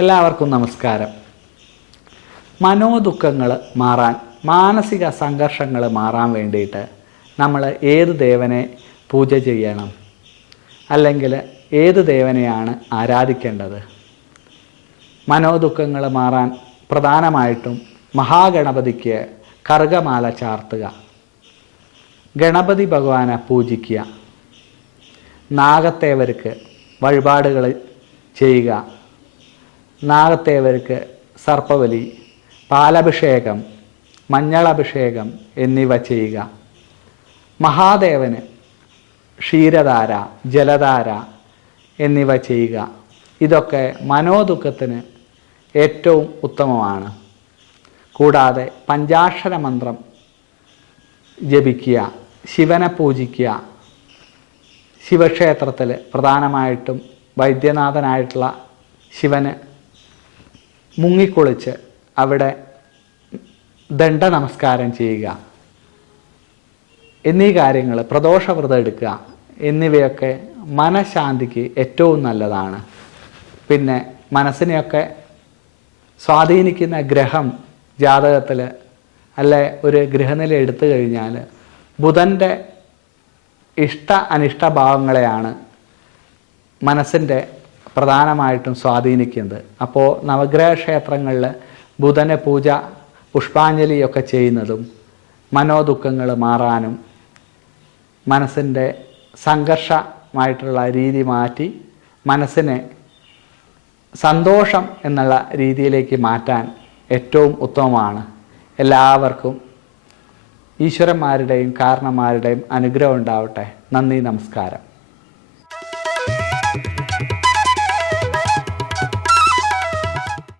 എല്ലാവർക്കും നമസ്കാരം. മനോദുഃഖങ്ങൾ മാറാൻ മാനസിക സംഘർഷങ്ങൾ മാറാൻ വേണ്ടിയിട്ട് നമ്മൾ ഏത് ദേവനെ പൂജ ചെയ്യണം? അല്ലെങ്കിൽ ഏത് ദേവനെയാണ് ആരാധിക്കേണ്ടത്? മനോദുഃഖങ്ങൾ മാറാൻ പ്രധാനമായിട്ടും മഹാഗണപതിക്ക് കറുകമാല ചാർത്തുക. ഗണപതി ഭഗവാനെ പൂജിക്കുക. നാഗത്തേവർക്ക് വഴിപാടുകൾ ചെയ്യുക. നാഗത്തേവർക്ക് സർപ്പവലി പാലഭിഷേകം മഞ്ഞളഭിഷേകം എന്നിവ ചെയ്യുക. മഹാദേവന് ക്ഷീരധാര ജലധാര എന്നിവ ചെയ്യുക. ഇതൊക്കെ മനോദുഃഖത്തിന് ഏറ്റവും ഉത്തമമാണ്. കൂടാതെ പഞ്ചാക്ഷര മന്ത്രം ജപിക്കുക ശിവനെ പൂജിക്കുക. ശിവക്ഷേത്രത്തിൽ പ്രധാനമായിട്ടും വൈദ്യനാഥനായിട്ടുള്ള ശിവന് മുങ്ങിക്കുളിച്ച് അവിടെ ദണ്ഡ നമസ്കാരം ചെയ്യുക. എന്നീ കാര്യങ്ങൾ പ്രദോഷവ്രതം എടുക്കുക. എന്നിവയൊക്കെ മനഃശാന്തിക്ക് ഏറ്റവും നല്ലതാണ്. പിന്നെ മനസ്സിനെയൊക്കെ സ്വാധീനിക്കുന്ന ഗ്രഹം ജാതകത്തിൽ അല്ലെ ഒരു ഗ്രഹനില എടുത്തു കഴിഞ്ഞാൽ ബുധന്റെ ഇഷ്ട അനിഷ്ട ഭാവങ്ങളെയാണ് മനസ്സിന്റെ പ്രധാനമായിട്ടും സ്വാധീനിക്കുന്നത്. അപ്പോൾ നവഗ്രഹ ക്ഷേത്രങ്ങളിൽ ബുധനെ പൂജ പുഷ്പാഞ്ജലിയൊക്കെ ചെയ്യുന്നതും മനോദുഃഖങ്ങൾ മാറാനും മനസ്സിന്റെ സംഘർഷമായിട്ടുള്ള രീതി മാറ്റി മനസ്സിനെ സന്തോഷം എന്നുള്ള രീതിയിലേക്ക് മാറ്റാൻ ഏറ്റവും ഉത്തമമാണ്. എല്ലാവർക്കും ഈശ്വരന്മാരുടെയും കാരണന്മാരുടെയും അനുഗ്രഹം ഉണ്ടാവട്ടെ. നന്ദി നമസ്കാരം.